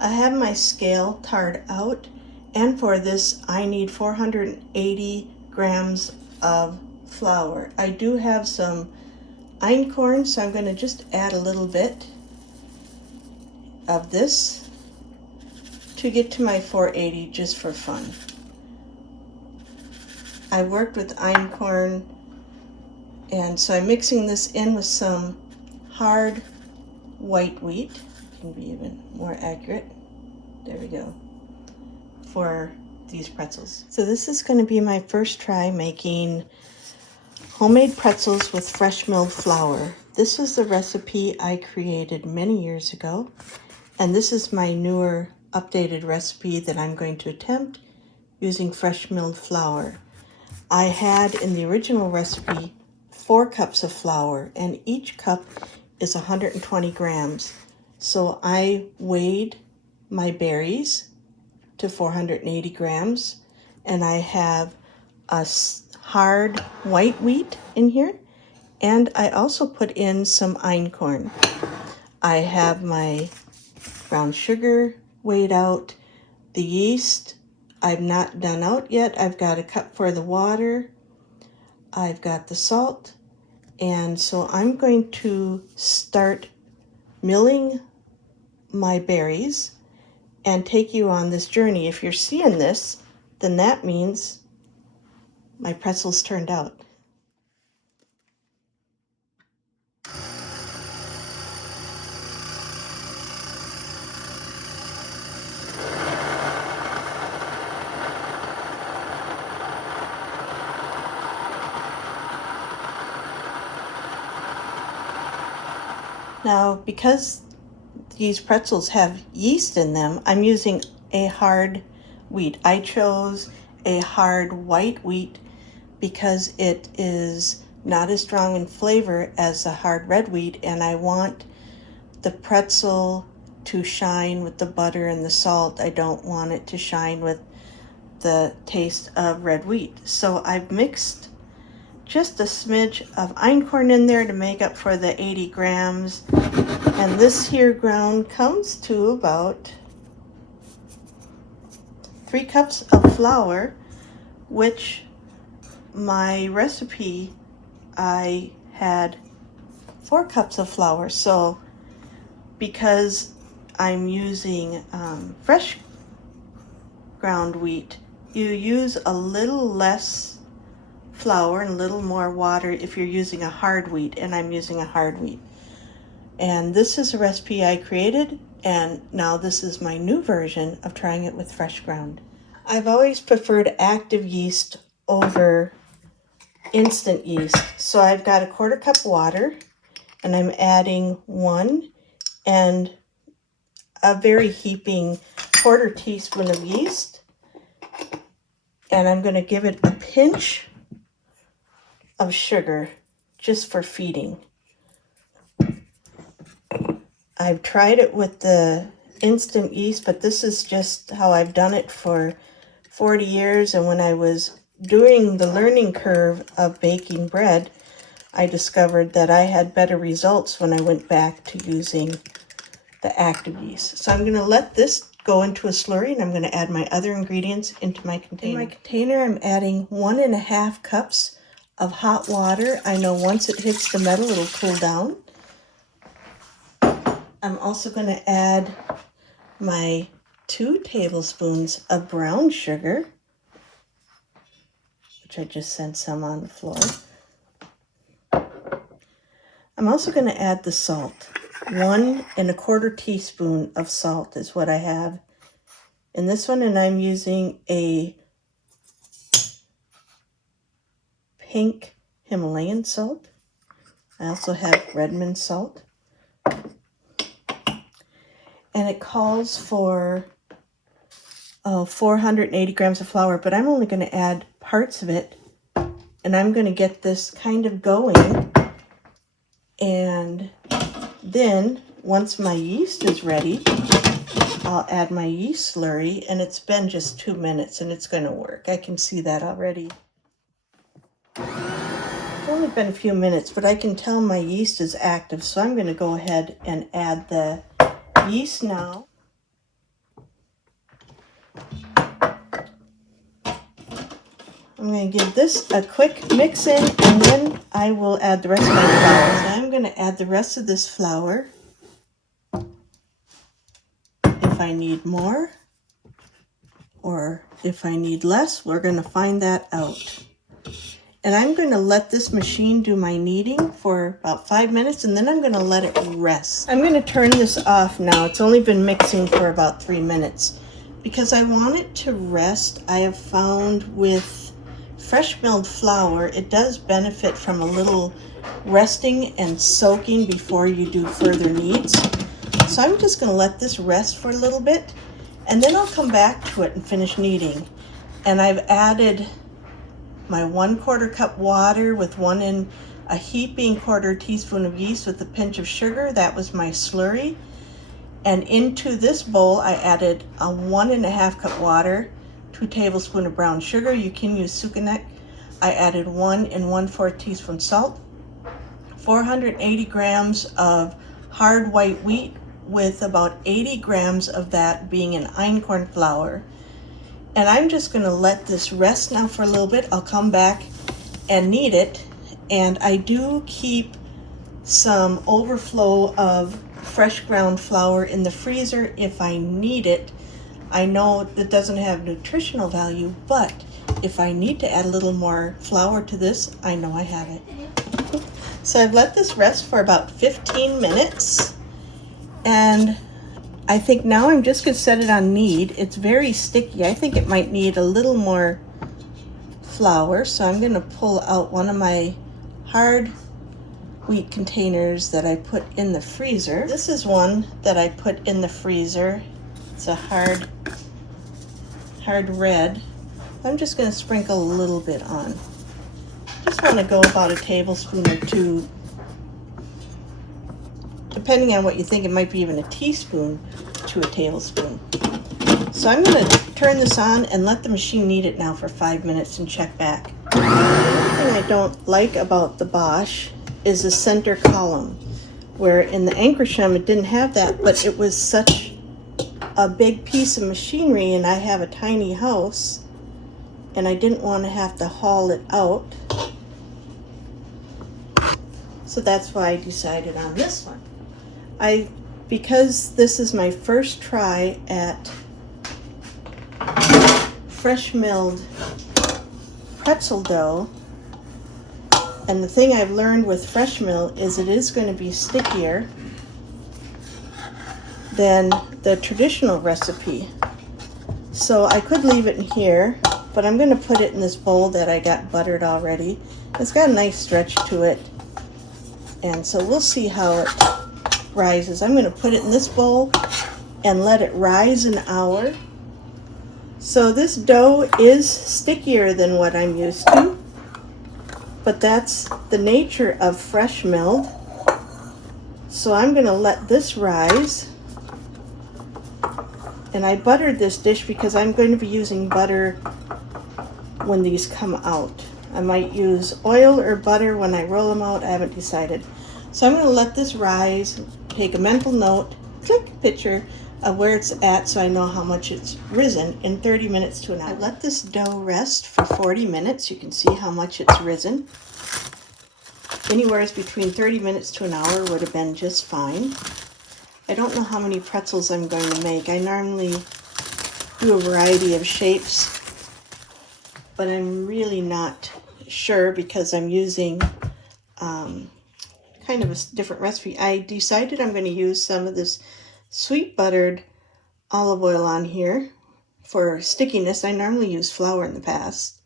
I have my scale tarred out, and for this I need 480 grams of flour. I do have some einkorn, so I'm going to just add a little bit of this to get to my 480 just for fun. I worked with einkorn, and so I'm mixing this in with some hard white wheat. Can be even more accurate. There we go. For these pretzels. So this is going to be my first try making homemade pretzels with fresh milled flour. This is the recipe I created many years ago, and this is my newer updated recipe that I'm going to attempt using fresh milled flour. I had in the original recipe 4 cups of flour, and each cup is 120 grams. So I weighed my berries to 480 grams, and I have a hard white wheat in here, and I also put in some einkorn. I have my brown sugar weighed out, the yeast I've not done out yet. I've got a cup for the water, I've got the salt, and so I'm going to start milling my berries and take you on this journey. If you're seeing this, then that means my pretzels turned out. Now, because these pretzels have yeast in them, I'm using a hard wheat. I chose a hard white wheat because it is not as strong in flavor as the hard red wheat, and I want the pretzel to shine with the butter and the salt. I don't want it to shine with the taste of red wheat. So I've mixed just a smidge of einkorn in there to make up for the 80 grams. And this here ground comes to about 3 cups of flour, which my recipe I had 4 cups of flour. So because I'm using fresh ground wheat, you use a little less flour and a little more water if you're using a hard wheat, and I'm using a hard wheat. And this is a recipe I created, and now this is my new version of trying it with fresh ground. I've always preferred active yeast over instant yeast. So I've got a 1/4 cup water, and I'm adding 1 and a very heaping 1/4 teaspoon of yeast. And I'm going to give it a pinch of sugar just for feeding. I've tried it with the instant yeast, but this is just how I've done it for 40 years. And when I was doing the learning curve of baking bread, I discovered that I had better results when I went back to using the active yeast. So I'm going to let this go into a slurry, and I'm going to add my other ingredients into my container. In my container, I'm adding 1.5 cups of hot water. I know once it hits the metal, it'll cool down. I'm also going to add my 2 tablespoons of brown sugar, which I just sent some on the floor. I'm also going to add the salt. 1.25 teaspoon of salt is what I have in this one, and I'm using a pink Himalayan salt. I also have Redmond salt. And it calls for 480 grams of flour, but I'm only going to add parts of it, and I'm going to get this kind of going. And then once my yeast is ready, I'll add my yeast slurry, and it's been just 2 minutes, and it's going to work. I can see that already. It's only been a few minutes, but I can tell my yeast is active, so I'm going to go ahead and add the yeast now. I'm going to give this a quick mix in, and then I will add the rest of my flour. So I'm going to add the rest of this flour. If I need more or if I need less, we're going to find that out. And I'm going to let this machine do my kneading for about 5 minutes, and then I'm going to let it rest. I'm going to turn this off now. It's only been mixing for about 3 minutes because I want it to rest. I have found with fresh milled flour, it does benefit from a little resting and soaking before you do further kneads. So I'm just going to let this rest for a little bit, and then I'll come back to it and finish kneading. And I've added my 1/4 cup water with a heaping 1/4 teaspoon of yeast with a pinch of sugar. That was my slurry. And into this bowl, I added a 1½ cup water, 2 tablespoons of brown sugar. You can use sucanec. I added 1 1/4 teaspoon salt, 480 grams of hard white wheat, with about 80 grams of that being an einkorn flour. And I'm just going to let this rest now for a little bit. I'll come back and knead it. And I do keep some overflow of fresh ground flour in the freezer if I need it. I know that doesn't have nutritional value, but if I need to add a little more flour to this, I know I have it. So I've let this rest for about 15 minutes. And I think now I'm just going to set it on knead. It's very sticky. I think it might need a little more flour. So I'm going to pull out one of my hard wheat containers that I put in the freezer. This is one that I put in the freezer. It's a hard red. I'm just going to sprinkle a little bit on. Just want to go about a tablespoon or 2. Depending on what you think, it might be even a teaspoon to a tablespoon. So I'm going to turn this on and let the machine knead it now for 5 minutes and check back. The only thing I don't like about the Bosch is the center column, where in the Ankersham it didn't have that, but it was such a big piece of machinery, and I have a tiny house, and I didn't want to have to haul it out. So that's why I decided on this one. Because this is my first try at fresh milled pretzel dough, and the thing I've learned with fresh mill is it is going to be stickier than the traditional recipe. So I could leave it in here, but I'm going to put it in this bowl that I got buttered already. It's got a nice stretch to it, and so we'll see how it rises. I'm going to put it in this bowl and let it rise an hour. So this dough is stickier than what I'm used to, but that's the nature of fresh milled. So I'm going to let this rise. And I buttered this dish because I'm going to be using butter when these come out. I might use oil or butter when I roll them out. I haven't decided. So I'm going to let this rise, take a mental note, click picture of where it's at so I know how much it's risen in 30 minutes to an hour. I let this dough rest for 40 minutes. You can see how much it's risen. Anywhere between 30 minutes to an hour would have been just fine. I don't know how many pretzels I'm going to make. I normally do a variety of shapes, but I'm really not sure because I'm using kind of a different recipe. I decided I'm going to use some of this sweet buttered olive oil on here for stickiness. I normally use flour in the past,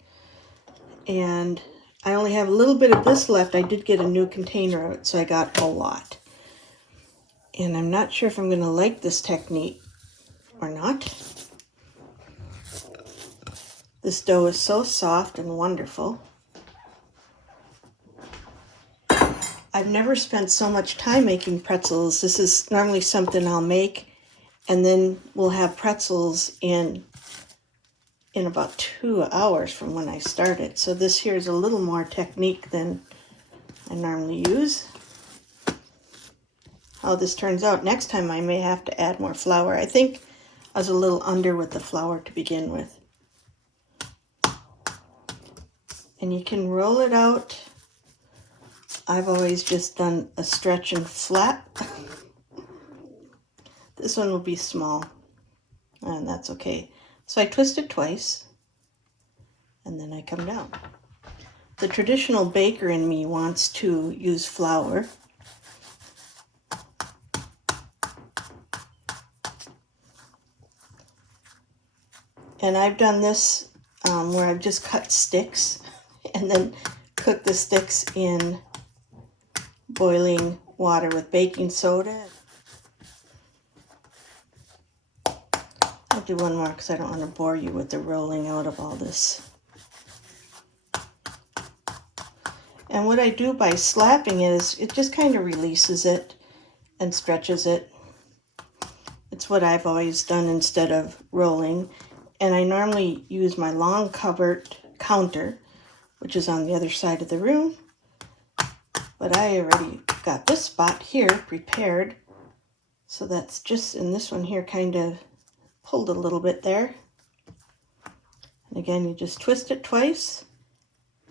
and I only have a little bit of this left. I did get a new container of it, so I got a lot. And I'm not sure if I'm going to like this technique or not. This dough is so soft and wonderful. I've never spent so much time making pretzels. This is normally something I'll make, and then we'll have pretzels in about 2 hours from when I started. So this here is a little more technique than I normally use. How this turns out, next time I may have to add more flour. I think I was a little under with the flour to begin with. And you can roll it out. I've always just done a stretch and flap. This one will be small, and that's okay. So I twist it twice, and then I come down. The traditional baker in me wants to use flour. And I've done this where I've just cut sticks and then cook the sticks in boiling water with baking soda. I'll do one more because I don't want to bore you with the rolling out of all this. And what I do by slapping it is it just kind of releases it and stretches it. It's what I've always done instead of rolling. And I normally use my long cupboard counter, which is on the other side of the room. But I already got this spot here prepared. So that's just in this one here kind of pulled a little bit there. And again, you just twist it twice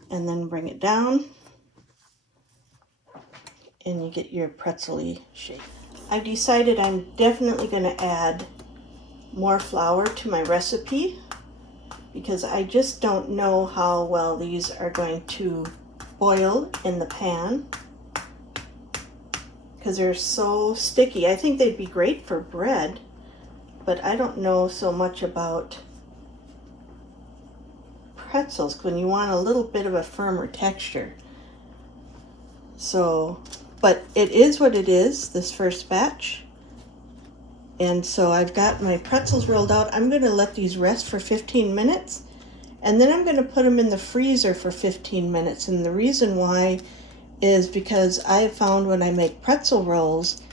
and then bring it down. And you get your pretzel-y shape. I've decided I'm definitely going to add more flour to my recipe because I just don't know how well these are going to boil in the pan because they're so sticky. I think they'd be great for bread, but I don't know so much about pretzels when you want a little bit of a firmer texture. So, but it is what it is, this first batch. And so I've got my pretzels rolled out. I'm going to let these rest for 15 minutes. And then I'm going to put them in the freezer for 15 minutes. And the reason why is because I have found when I make pretzel rolls,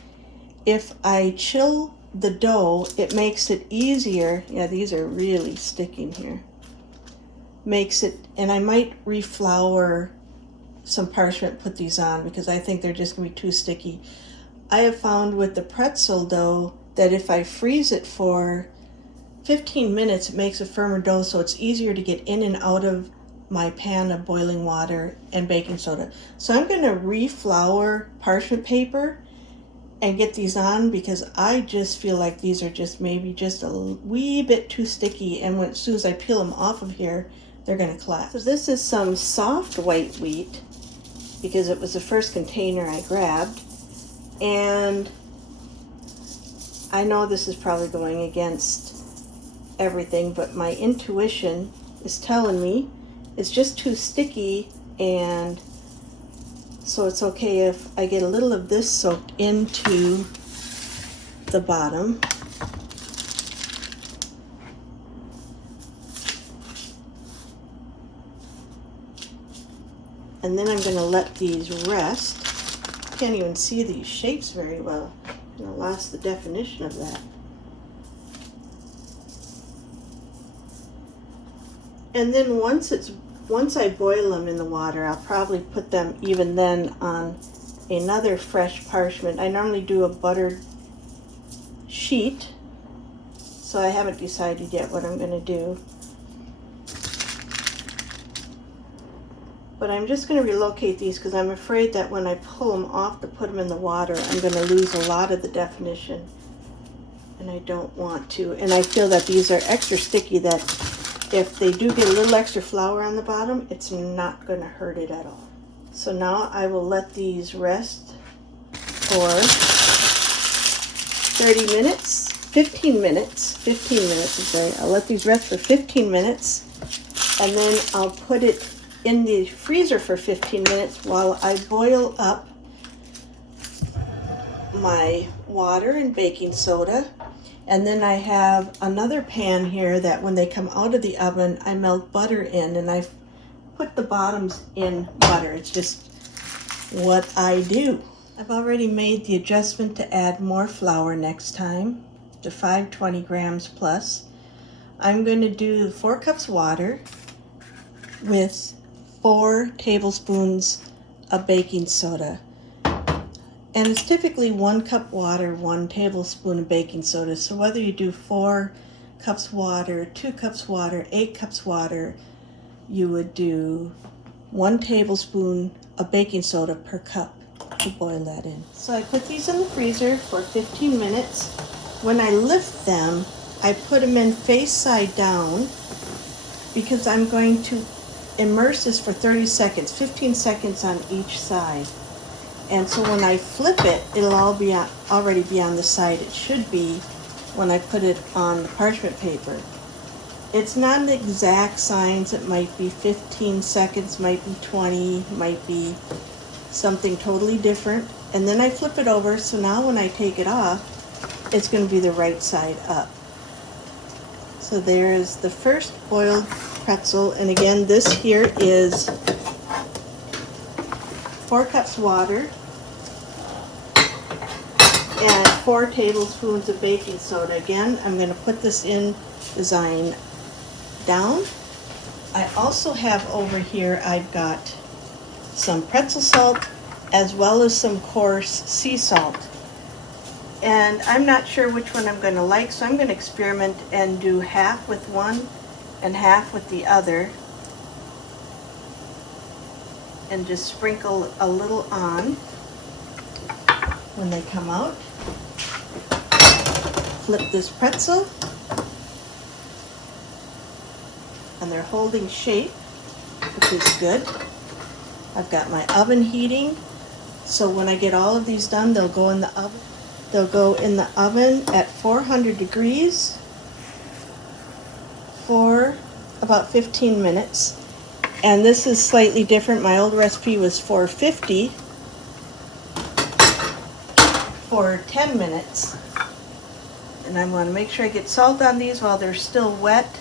if I chill the dough, it makes it easier. Yeah, these are really sticking here. Makes it, and I might reflour some parchment, put these on because I think they're just going to be too sticky. I have found with the pretzel dough that if I freeze it for 15 minutes, it makes a firmer dough, so it's easier to get in and out of my pan of boiling water and baking soda. So I'm going to reflour parchment paper and get these on because I just feel like these are just maybe just a wee bit too sticky, and as soon as I peel them off of here, they're going to collapse. So this is some soft white wheat because it was the first container I grabbed, and I know this is probably going against everything, but my intuition is telling me it's just too sticky, and so it's okay if I get a little of this soaked into the bottom. And then I'm going to let these rest. Can't even see these shapes very well. I lost the definition of that. And then once I boil them in the water, I'll probably put them even then on another fresh parchment. I normally do a buttered sheet, so I haven't decided yet what I'm going to do. But I'm just going to relocate these because I'm afraid that when I pull them off to put them in the water, I'm going to lose a lot of the definition. And I don't want to. And I feel that these are extra sticky, that if they do get a little extra flour on the bottom, it's not going to hurt it at all. So now I will let these rest for 30 minutes, 15 minutes, 15 minutes, I'm sorry. I'll let these rest for 15 minutes, and then I'll put it in the freezer for 15 minutes while I boil up my water and baking soda. And then I have another pan here that when they come out of the oven, I melt butter in, and I put the bottoms in butter. It's just what I do. I've already made the adjustment to add more flour next time, to 520 grams plus. I'm going to do 4 cups water with 4 tablespoons of baking soda. And it's typically 1 cup water, 1 tablespoon of baking soda. So whether you do 4 cups water, 2 cups water, 8 cups water, you would do 1 tablespoon of baking soda per cup to boil that in. So I put these in the freezer for 15 minutes. When I lift them, I put them in face side down because I'm going to immerse this for 30 seconds, 15 seconds on each side. And so when I flip it, it'll all be already be on the side it should be when I put it on the parchment paper. It's not an exact science. It might be 15 seconds, might be 20, might be something totally different. And then I flip it over, so now when I take it off, it's going to be the right side up. So there's the first boiled pretzel, and again, this here is 4 cups water and 4 tablespoons of baking soda. Again, I'm going to put this in design down. I also have over here, I've got some pretzel salt as well as some coarse sea salt. And I'm not sure which one I'm going to like, so I'm going to experiment and do half with one and half with the other. And just sprinkle a little on when they come out. Flip this pretzel. And they're holding shape, which is good. I've got my oven heating, so when I get all of these done, they'll go in the oven. They'll go in the oven at 400 degrees for about 15 minutes. And this is slightly different. My old recipe was 450 for 10 minutes. And I want to make sure I get salt on these while they're still wet.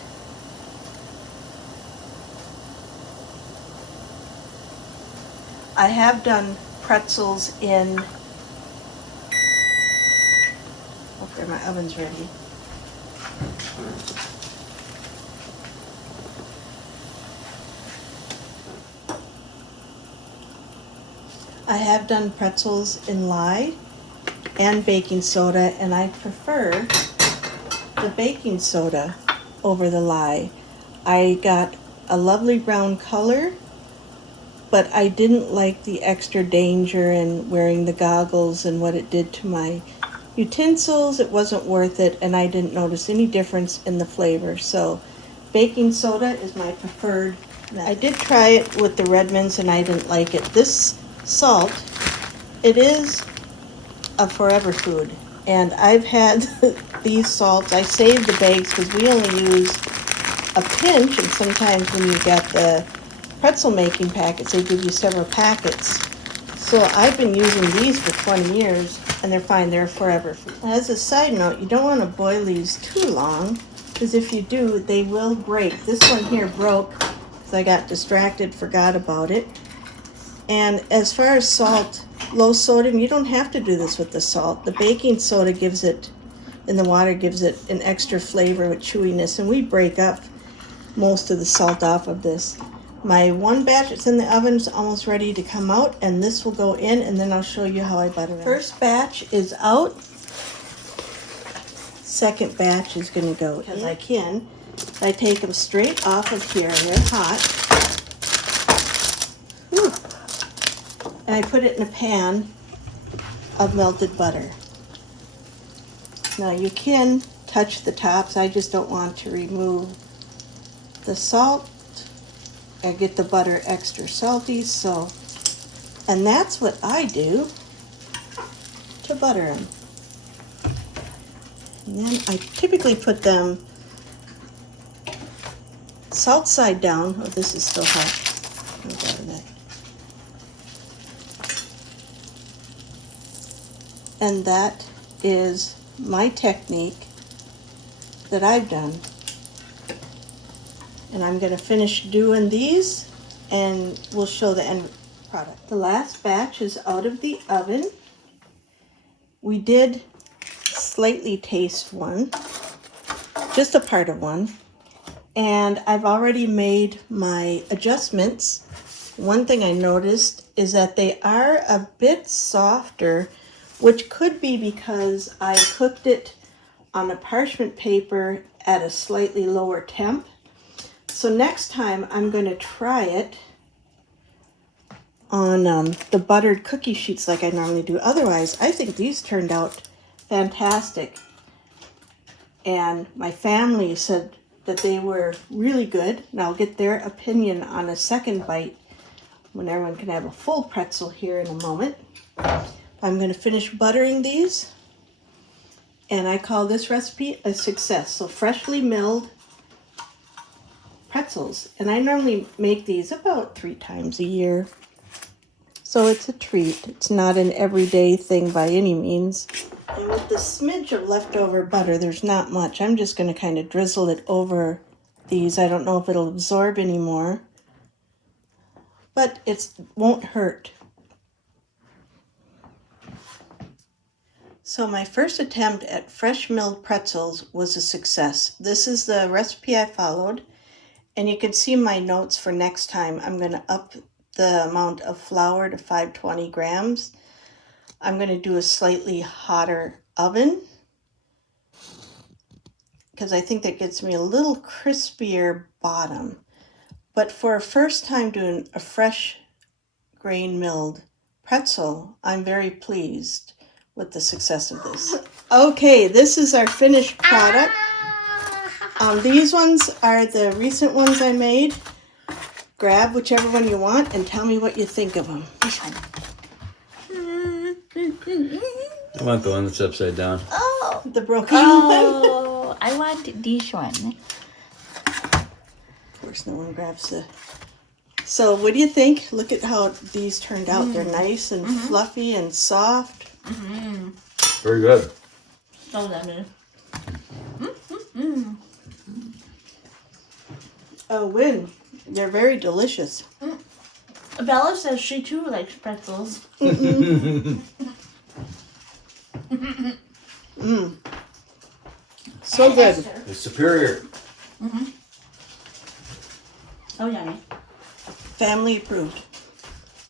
I have done pretzels in, oh, there, my oven's ready. I have done pretzels in lye and baking soda, and I prefer the baking soda over the lye. I got a lovely brown color, but I didn't like the extra danger in wearing the goggles and what it did to my utensils. It wasn't worth it, and I didn't notice any difference in the flavor. So baking soda is my preferred method. I did try it with the Redmonds and I didn't like it. This salt, it is a forever food, and I've had these salts. I save the bags because we only use a pinch, and sometimes when you get the pretzel making packets, they give you several packets. So I've been using these for 20 years, and they're fine. They're forever food. As a side note, you don't want to boil these too long, because if you do, they will break. This one here broke because I got distracted, forgot about it. And as far as salt, low sodium, you don't have to do this with the salt. The baking soda gives it, and the water gives it an extra flavor with chewiness, and we break up most of the salt off of this. My one batch that's in the oven is almost ready to come out, and this will go in, and then I'll show you how I butter it. First batch is out. Second batch is going to go because I can. I take them straight off of here, and they're hot. Whew. And I put it in a pan of melted butter. Now you can touch the tops. I just don't want to remove the salt. I get the butter extra salty, so, and that's what I do to butter them. And then I typically put them salt side down. Oh, this is still hot. And that is my technique that I've done. And I'm going to finish doing these, and we'll show the end product. The last batch is out of the oven. We did slightly taste one, just a part of one. And I've already made my adjustments. One thing I noticed is that they are a bit softer, which could be because I cooked it on a parchment paper at a slightly lower temp. So next time I'm going to try it on the buttered cookie sheets like I normally do. Otherwise, I think these turned out fantastic. And my family said that they were really good. And I'll get their opinion on a second bite when everyone can have a full pretzel here in a moment. I'm going to finish buttering these. And I call this recipe a success. So freshly milled pretzels. And I normally make these about 3 times a year. So it's a treat. It's not an everyday thing by any means. And with the smidge of leftover butter, there's not much. I'm just going to kind of drizzle it over these. I don't know if it'll absorb anymore, but it won't hurt. So my first attempt at fresh milled pretzels was a success. This is the recipe I followed, and you can see my notes for next time. I'm going to up the amount of flour to 520 grams. I'm going to do a slightly hotter oven because I think that gets me a little crispier bottom. But for a first time doing a fresh grain milled pretzel, I'm very pleased with the success of this. Okay, this is our finished product. These ones are the recent ones I made. Grab whichever one you want and tell me what you think of them. This one. I want the one that's upside down. Oh, The broken one. oh, I want this one. Of course, no one grabs the... So what do you think? Look at how these turned out. They're nice and fluffy and soft. Very good. So yummy. Oh, Win, they're very delicious. Bella says she too likes pretzels. So good. It's superior. Oh, yummy. Family approved.